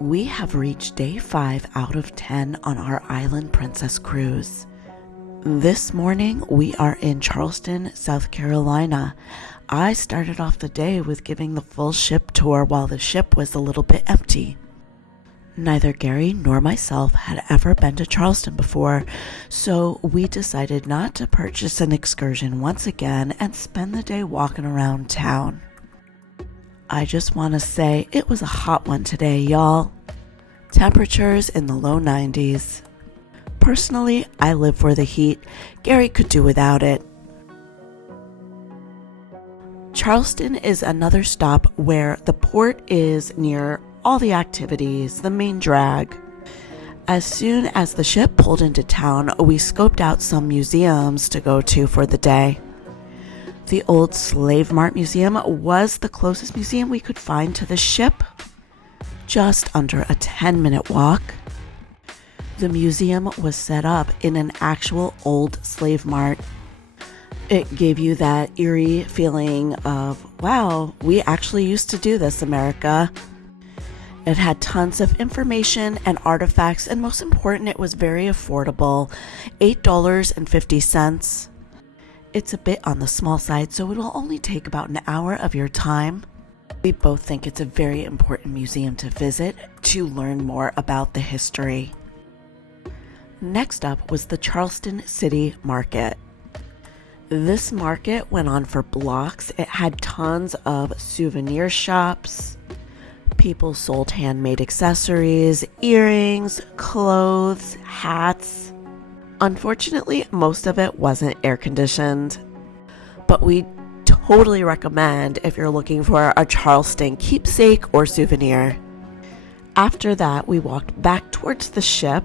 We have reached day 5 out of 10 on our Island Princess cruise. This morning we are in Charleston, South Carolina. I started off the day with giving the full ship tour while the ship was a little bit empty. Neither Gary nor myself had ever been to Charleston before, so we decided not to purchase an excursion once again and spend the day walking around town. I just want to say it was a hot one today, y'all. Temperatures in the low 90s. Personally, I live for the heat. Gary could do without it. Charleston is another stop where the port is near all the activities, the main drag. As soon as the ship pulled into town, we scoped out some museums to go to for the day. The OLD SLAVE MART museum was the closest museum we could find to the ship, just under a 10-minute walk. The museum was set up in an actual old slave mart. It gave you that eerie feeling of, wow, we actually used to do this, America. It had tons of information and artifacts, and most important, it was very affordable, $8.50. It's a bit on the small side, so it will only take about an hour of your time. We both think it's a very important museum to visit to learn more about the history. Next up was the Charleston City Market. This market went on for blocks. It had tons of souvenir shops. People sold handmade accessories, earrings, clothes, hats. Unfortunately, most of it wasn't air conditioned, but we totally recommend if you're looking for a Charleston keepsake or souvenir. After that, we walked back towards the ship,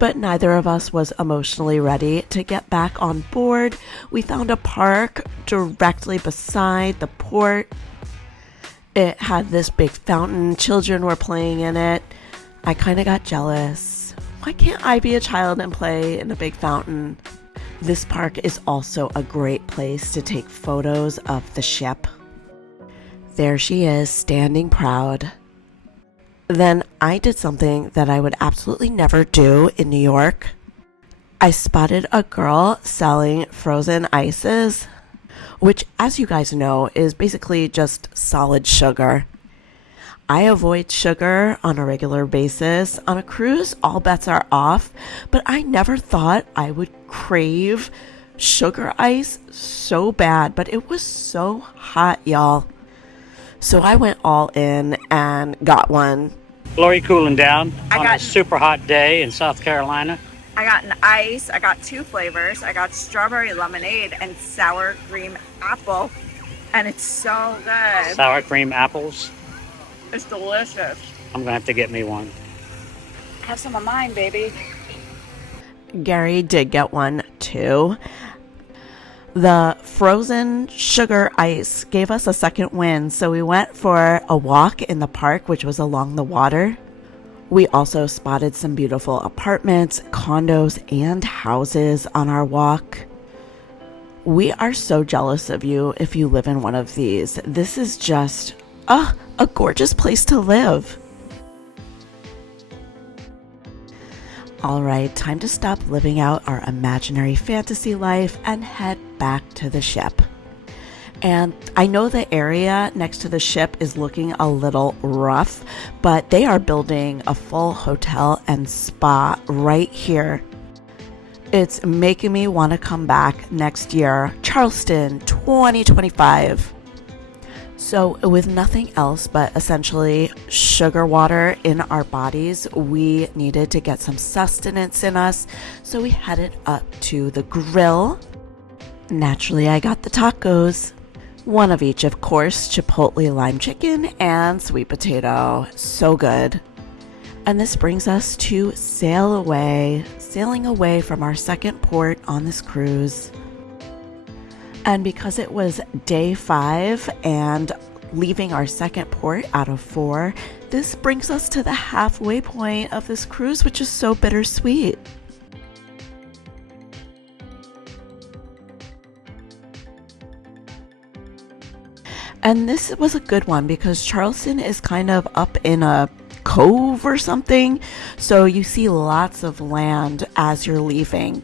but neither of us was emotionally ready to get back on board. We found a park directly beside the port. It had this big fountain. Children were playing in it. I kind of got jealous. Why can't I be a child and play in a big fountain? This park is also a great place to take photos of the ship. There she is, standing proud. Then I did something that I would absolutely never do in New York. I spotted a girl selling frozen ices, which, as you guys know, is basically just solid sugar. I avoid sugar on a regular basis. On a cruise, all bets are off, but I never thought I would crave sugar ice so bad, but it was so hot, y'all. So I went all in and got one. Laurie cooling down on a super hot day in South Carolina. I got an ice. I got 2 flavors. I got strawberry lemonade and sour cream apple, and it's so good. Sour cream apples. It's delicious. I'm gonna have to get me one. Have some of mine, baby. Gary did get one too. The frozen sugar ice gave us a second win, so we went for a walk in the park, which was along the water. We also spotted some beautiful apartments, condos, and houses on our walk. We are so jealous of you if you live in one of these. This is just a gorgeous place to live. All right, time to stop living out our imaginary fantasy life and head back to the ship. And I know the area next to the ship is looking a little rough, but they are building a full hotel and spa right here. It's making me want to come back next year. Charleston 2025. So with nothing else but essentially sugar water in our bodies, we needed to get some sustenance in us. So we headed up to the grill. Naturally, I got the tacos. One of each, of course, chipotle lime chicken and sweet potato. So good. And this brings us to sailing away from our second port on this cruise. And because it was day 5 and leaving our second port out of 4, this brings us to the halfway point of this cruise, which is so bittersweet. And this was a good one because Charleston is kind of up in a cove or something, so you see lots of land as you're leaving.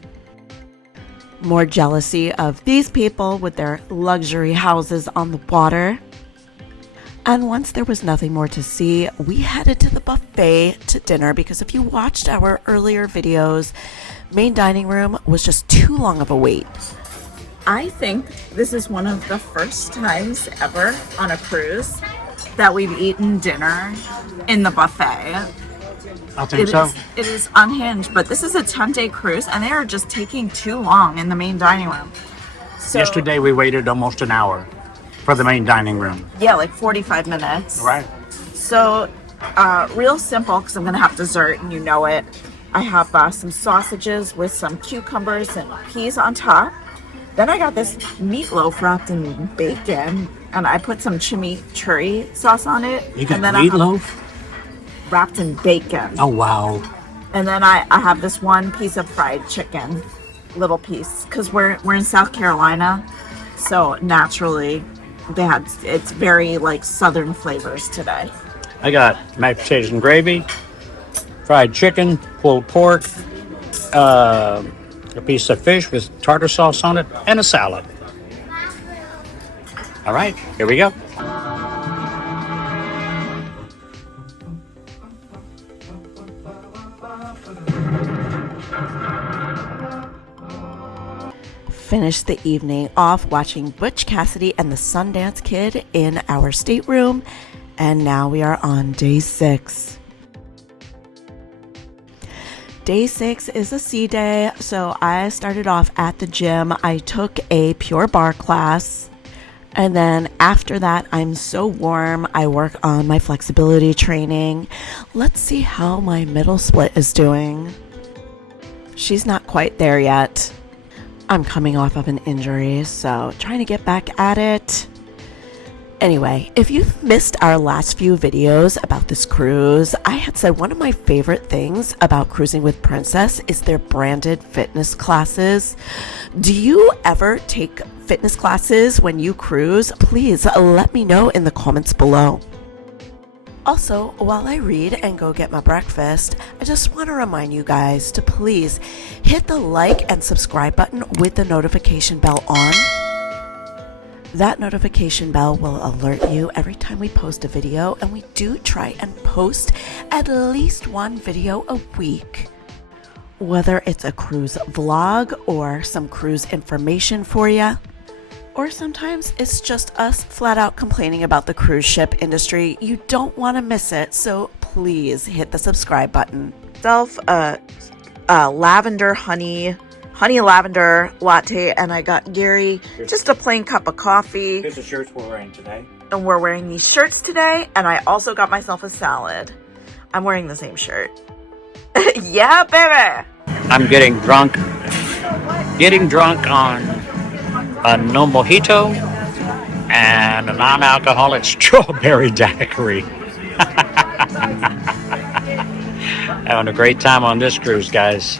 More jealousy of these people with their luxury houses on the water. And once there was nothing more to see, we headed to the buffet to dinner because if you watched our earlier videos, main dining room was just too long of a wait. I think this is one of the first times ever on a cruise that we've eaten dinner in the buffet. I think so. It is unhinged, but this is a 10-day cruise and they are just taking too long in the main dining room. So, Yesterday we waited almost an hour for the main dining room. yeah, like 45 minutes. Right. So, real simple because I'm going to have dessert and you know it. I have some sausages with some cucumbers and peas on top. Then I got this meatloaf wrapped in bacon and I put some chimichurri sauce on it. You got and then meatloaf? Wrapped in bacon. Oh, wow. And then I have this one piece of fried chicken, little piece, because we're in South Carolina, so naturally it's very like southern flavors today. I got mashed potatoes and gravy, fried chicken, pulled pork, a piece of fish with tartar sauce on it, and a salad. All right, here we go. Finished the evening off watching Butch Cassidy and the Sundance Kid in our stateroom, and now we are on day 6. Day 6 is a C day, so I started off at the gym. I took a pure barre class, and then after that, I'm so warm, I work on my flexibility training. Let's see how my middle split is doing. She's not quite there yet. I'm coming off of an injury, so trying to get back at it. Anyway, if you've missed our last few videos about this cruise, I had said one of my favorite things about cruising with Princess is their branded fitness classes. Do you ever take fitness classes when you cruise? Please let me know in the comments below. Also, while I read and go get my breakfast, I just want to remind you guys to please hit the like and subscribe button with the notification bell on. That notification bell will alert you every time we post a video, and we do try and post at least one video a week. Whether it's a cruise vlog or some cruise information for you, or sometimes it's just us flat out complaining about the cruise ship industry. You don't want to miss it, so please hit the subscribe button. Lavender honey lavender latte, and I got Gary just a plain cup of coffee. Here's the shirts we're wearing today. And we're wearing these shirts today, and I also got myself a salad. I'm wearing the same shirt. Yeah, baby! I'm getting drunk on a no mojito and a non-alcoholic strawberry daiquiri. Having a great time on this cruise, guys.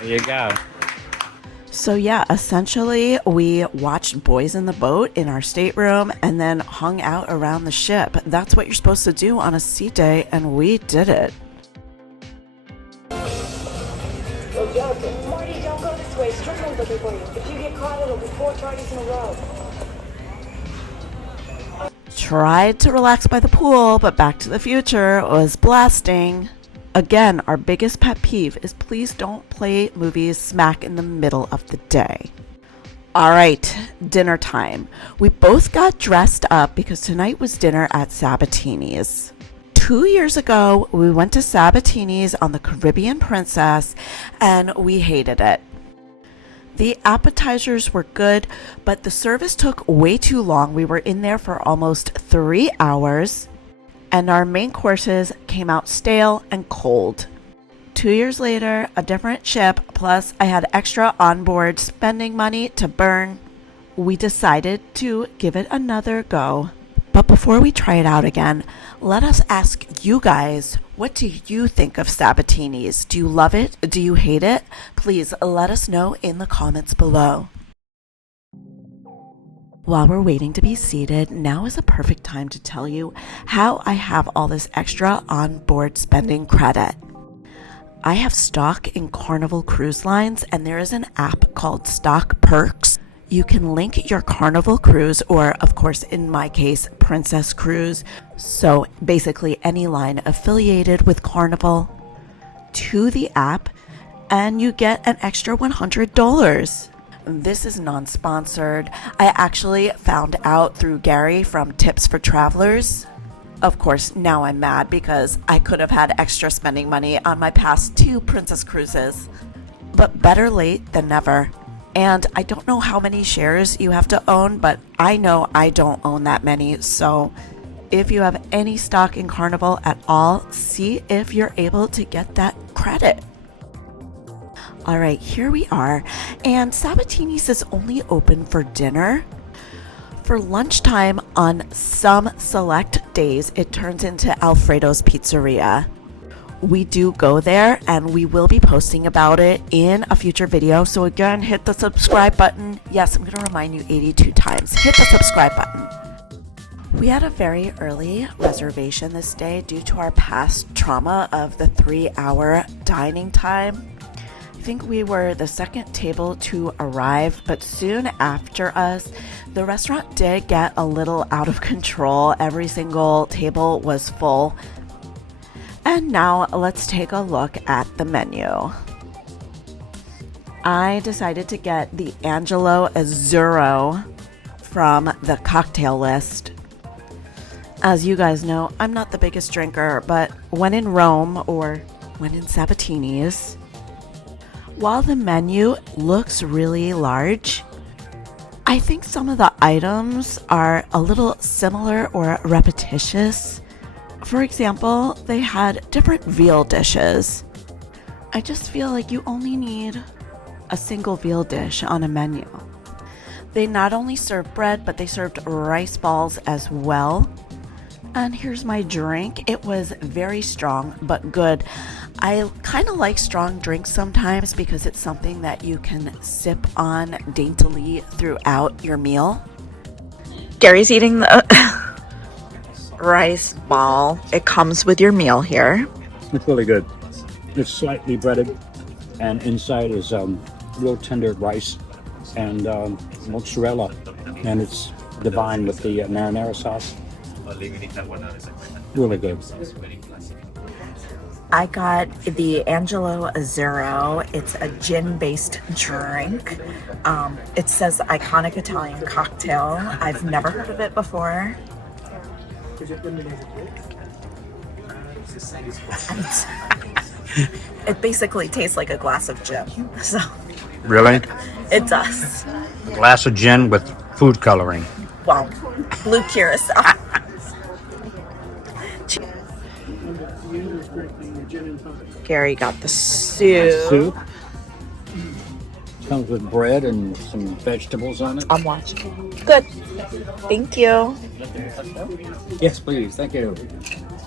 There you go. So yeah, essentially we watched Boys in the Boat in our stateroom and then hung out around the ship. That's what you're supposed to do on a sea day, and we did it. Marty, don't go this way. Strickland's looking for you. If you get caught, it'll be 4 targets in a row. Tried to relax by the pool, but Back to the Future was blasting. Again, our biggest pet peeve is please don't play movies smack in the middle of the day. All right, dinner time. We both got dressed up because tonight was dinner at Sabatini's. 2 years ago, we went to Sabatini's on the Caribbean Princess, and we hated it. The appetizers were good, but the service took way too long. We were in there for almost 3 hours, and our main courses came out stale and cold. 2 years later, a different ship, plus I had extra onboard spending money to burn. We decided to give it another go. But before we try it out again, let us ask you guys, what do you think of Sabatini's? Do you love it? Do you hate it? Please let us know in the comments below. While we're waiting to be seated, now is a perfect time to tell you how I have all this extra on-board spending credit. I have stock in Carnival Cruise Lines, and there is an app called Stock Perks. You can link your Carnival cruise, or of course in my case, Princess Cruise, so basically any line affiliated with Carnival, to the app, and you get an extra $100. This is non-sponsored. I actually found out through Gary from Tips for Travelers. Of course, now I'm mad because I could have had extra spending money on my past 2 Princess Cruises. But better late than never. And I don't know how many shares you have to own, but I know I don't own that many. So if you have any stock in Carnival at all, see if you're able to get that credit. All right, here we are. And Sabatini's is only open for dinner. For lunchtime on some select days, it turns into Alfredo's Pizzeria. We do go there, and we will be posting about it in a future video. So again, hit the subscribe button. Yes, I'm going to remind you 82 times. Hit the subscribe button. We had a very early reservation this day due to our past trauma of the 3-hour dining time. I think we were the second table to arrive, but soon after us, the restaurant did get a little out of control. Every single table was full. And now let's take a look at the menu. I decided to get the Angelo Azzurro from the cocktail list. As you guys know, I'm not the biggest drinker, but when in Rome or when in Sabatini's, while the menu looks really large, I think some of the items are a little similar or repetitious. For example, they had different veal dishes. I just feel like you only need a single veal dish on a menu. They not only served bread, but they served rice balls as well. And here's my drink. It was very strong, but good. I kind of like strong drinks sometimes because it's something that you can sip on daintily throughout your meal. Gary's eating the rice ball. It comes with your meal here. It's really good. It's slightly breaded, and inside is real tender rice and mozzarella, and it's divine with the marinara sauce. Really good. I got the Angelo Azzurro. It's a gin-based drink. It says iconic Italian cocktail. I've never heard of it before. It basically tastes like a glass of gin. So Really? it does. A glass of gin with food coloring. Well, blue curacao. Gary got the soup. Soup. Comes with bread and some vegetables on it. I'm watching. Good. Thank you. Yes, please. Thank you.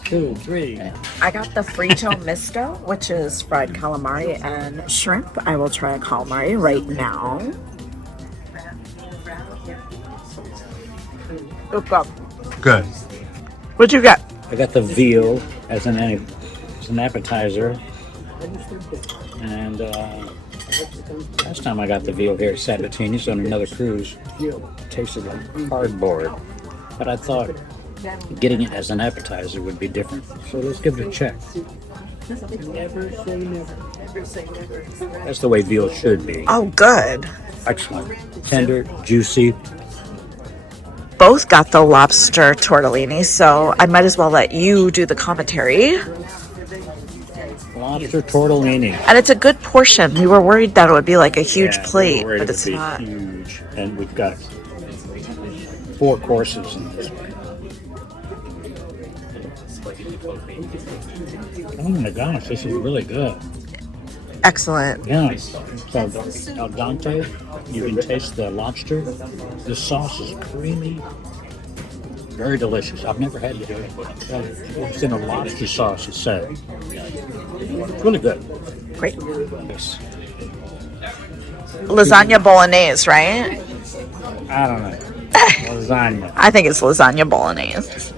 2, 3. I got the frito misto, which is fried calamari and shrimp. I will try a calamari right now. Okay. Good. What'd you get? I got the veal as an appetizer, and last time I got the veal here at Sabatini's on another cruise, it tasted like cardboard. But I thought getting it as an appetizer would be different, so let's give it a check. That's the way veal should be. Oh, good. Excellent. Tender, juicy. Both got the lobster tortellini, so I might as well let you do the commentary. Lobster tortellini. And it's a good portion. We were worried that it would be like a huge Yeah, plate, we were worried but it it's would be not. huge. And we've got 4 courses in this one. Oh my gosh, this is really good. Excellent. Yeah, so al dente, you can taste the lobster. The sauce is creamy, very delicious. I've never had it. It's in a lobster sauce, it said. It's really good. Great. Yes. Lasagna bolognese, right? I don't know. Lasagna. I think it's lasagna bolognese.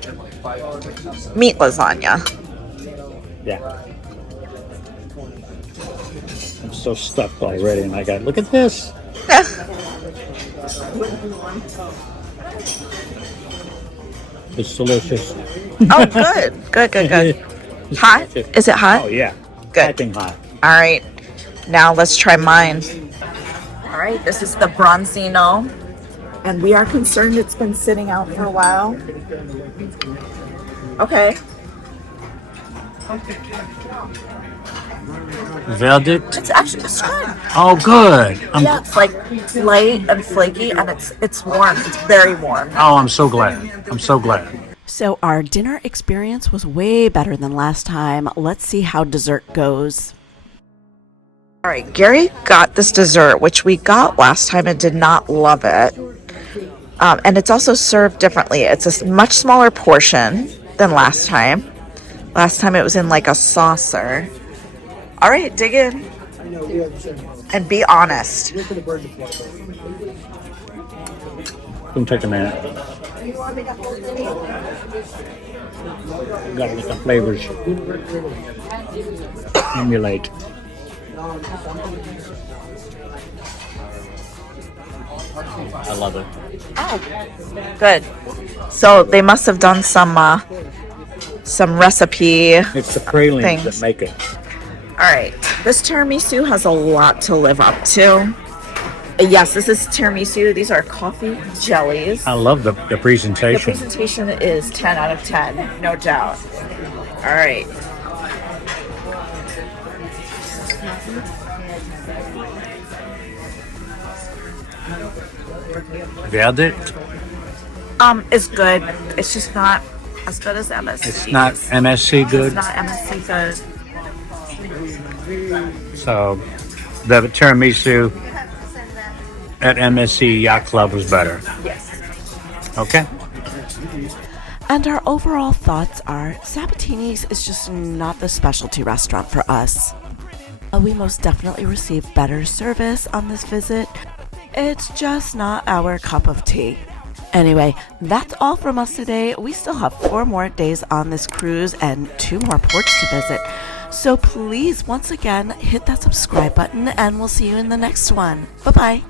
Meat lasagna. Yeah. I'm so stuffed already, and I got, look at this. It's delicious. Oh, good. Good, good, good. It's Hot? delicious. Is it hot? Oh, yeah. Good. Piping hot. All right. Now let's try mine. All right. This is the bronzino. And we are concerned it's been sitting out for a while. Okay. Verdict? It's actually it's good. Oh, good. Yeah, it's like light and flaky, and it's warm. It's very warm. I'm so glad. I'm so glad. So our dinner experience was way better than last time. Let's see how dessert goes. All right, Gary got this dessert, which we got last time and did not love it. And it's also served differently. It's a much smaller portion than last time. Last time it was in like a saucer. All right, dig in. And be honest. It's gonna take a minute. Gotta let the flavors emulate. I love it. Oh, good. So they must have done some recipe. It's the pralines things. that make it. All right, this tiramisu has a lot to live up to. Yes, this is tiramisu. These are coffee jellies. I love the The presentation. presentation is 10 out of 10, no doubt. All right. Verdict? It's good. It's just not as good as MSC. It's not MSC It's good. not MSC good. So the tiramisu at MSC Yacht Club was better. Yes. Okay? And our overall thoughts are Sabatini's is just not the specialty restaurant for us. We most definitely received better service on this visit. It's just not our cup of tea. Anyway, that's all from us today. We still have 4 more days on this cruise and 2 more ports to visit. So please, once again, hit that subscribe button and we'll see you in the next one. Bye-bye.